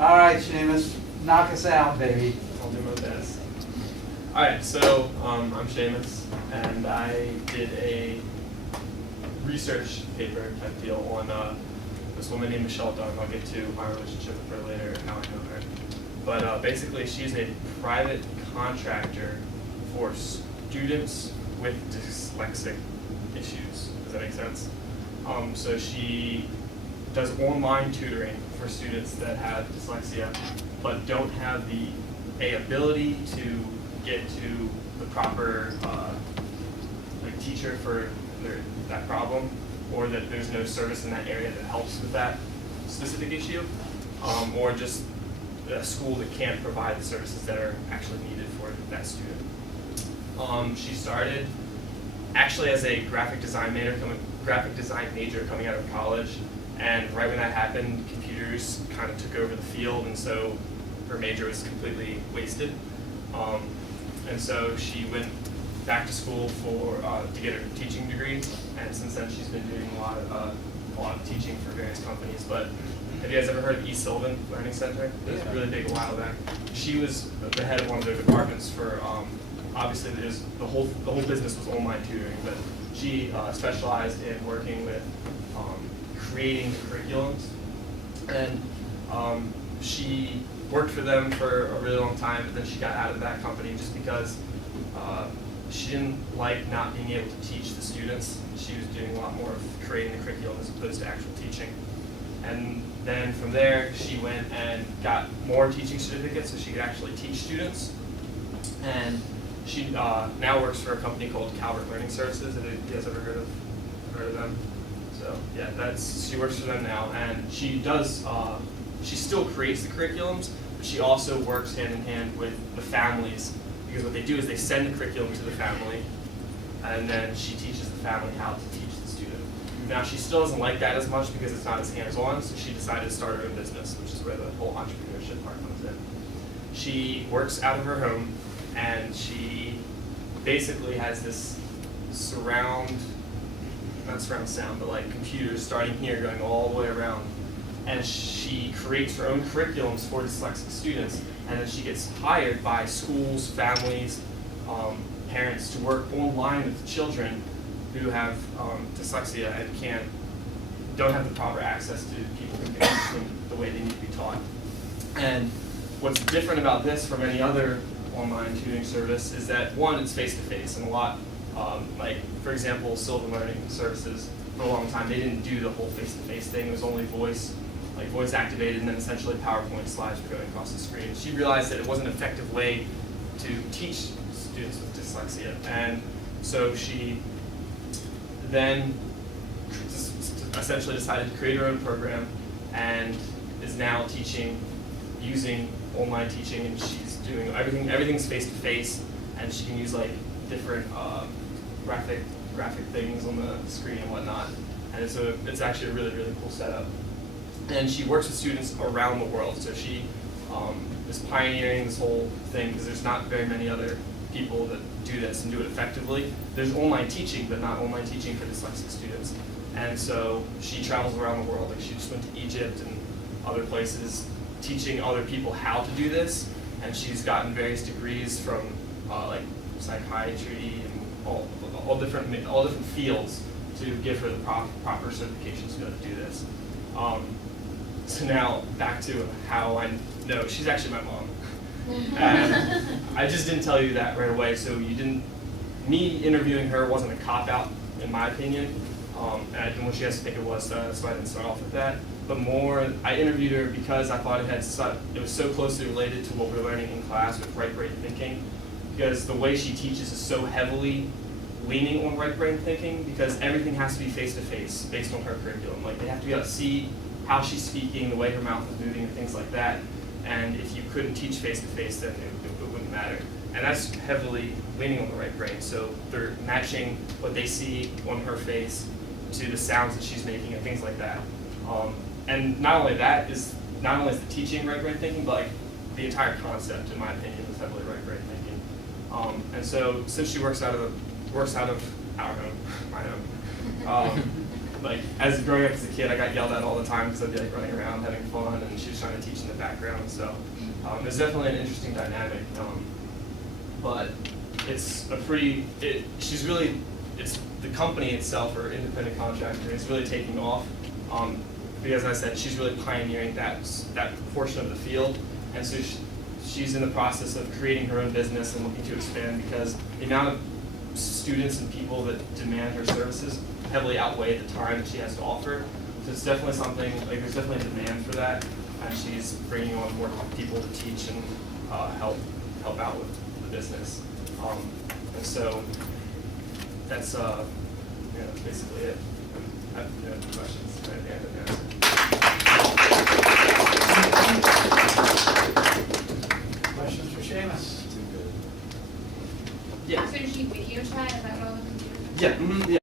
All right, Seamus, knock us out, baby. I'll do my best. Alright, so I'm Seamus, and I did a research paper type deal on this woman named Michelle Dunn. I'll get to my relationship with her later and how I know her. But basically, she's a private contractor for students with dyslexic issues. Does that make sense? So she does online tutoring for students that have dyslexia, but don't have the ability to get to the proper teacher for that problem, or that there's no service in that area that helps with that specific issue, or just a school that can't provide the services that are actually needed for that student. She started actually as a graphic design major coming out of college, and right when that happened, computers kind of took over the field, and so her major was completely wasted. And so she went back to school to get her teaching degree, and since then she's been doing a lot of teaching for various companies. But have you guys ever heard of East Sylvan Learning Center? It was really big a while back. She was the head of one of their departments for obviously the whole business was online tutoring, but she specialized in working with creating curriculums, and she worked for them for a really long time, but then she got out of that company just because she didn't like not being able to teach the students. She was doing a lot more of creating the curriculum as opposed to actual teaching. And then from there, she went and got more teaching certificates so she could actually teach students. And she now works for a company called Calvert Learning Services. Have you guys ever heard of them? So yeah, she works for them now, and she does. She still creates the curriculums, but she also works hand in hand with the families, because what they do is they send the curriculum to the family, and then she teaches the family how to teach the student. Now, she still doesn't like that as much because it's not as hands-on, so she decided to start her own business, which is where the whole entrepreneurship part comes in. She works out of her home, and she basically has this not surround sound, but like computers starting here going all the way around. And she creates her own curriculums for dyslexic students, and then she gets hired by schools, families, parents to work online with children who have dyslexia and don't have the proper access to people who can teach them the way they need to be taught. And what's different about this from any other online tutoring service is that, one, it's face-to-face, and a lot, like for example, Sylvan Learning Services, for a long time they didn't do the whole face-to-face thing. It was only voice activated, and then essentially PowerPoint slides were going across the screen. She realized that it wasn't an effective way to teach students with dyslexia, and so she then essentially decided to create her own program, and is now teaching using online teaching, and she's doing everything's face-to-face, and she can use like different graphic things on the screen and whatnot, and it's actually a really, really cool setup. And she works with students around the world, so she is pioneering this whole thing, because there's not very many other people that do this and do it effectively. There's online teaching, but not online teaching for dyslexic students. And so she travels around the world. Like, she just went to Egypt and other places teaching other people how to do this, and she's gotten various degrees from like psychiatry and all different fields to give her the proper certifications to be able to do this. So now back to how I know she's actually my mom. And I just didn't tell you that right away, so me interviewing her wasn't a cop-out in my opinion, and I didn't want you guys to think it was, so I didn't start off with that. But more, I interviewed her because I thought it was so closely related to what we're learning in class with right brain thinking, because the way she teaches is so heavily leaning on right brain thinking, because everything has to be face-to-face based on her curriculum. Like, they have to be able to see how she's speaking, the way her mouth is moving, and things like that. And if you couldn't teach face-to-face, then it wouldn't matter. And that's heavily leaning on the right brain. So they're matching what they see on her face to the sounds that she's making and things like that. And not only is the teaching right brain thinking, but like the entire concept, in my opinion, is heavily right brain thinking. And so since she works out of our home, my home, like as growing up as a kid, I got yelled at all the time because I'd be like running around having fun, and she was trying to teach in the background. So it's definitely an interesting dynamic. But it's a pretty. She's really. It's the company itself, or independent contractor, is really taking off. Because as I said, she's really pioneering that portion of the field, and so she's in the process of creating her own business and looking to expand because the amount of students and people that demand her services heavily outweigh the time that she has to offer. So it's definitely something, like there's definitely a demand for that, and she's bringing on more people to teach and help out with the business. And so that's basically it. I have questions. I think I didn't answer.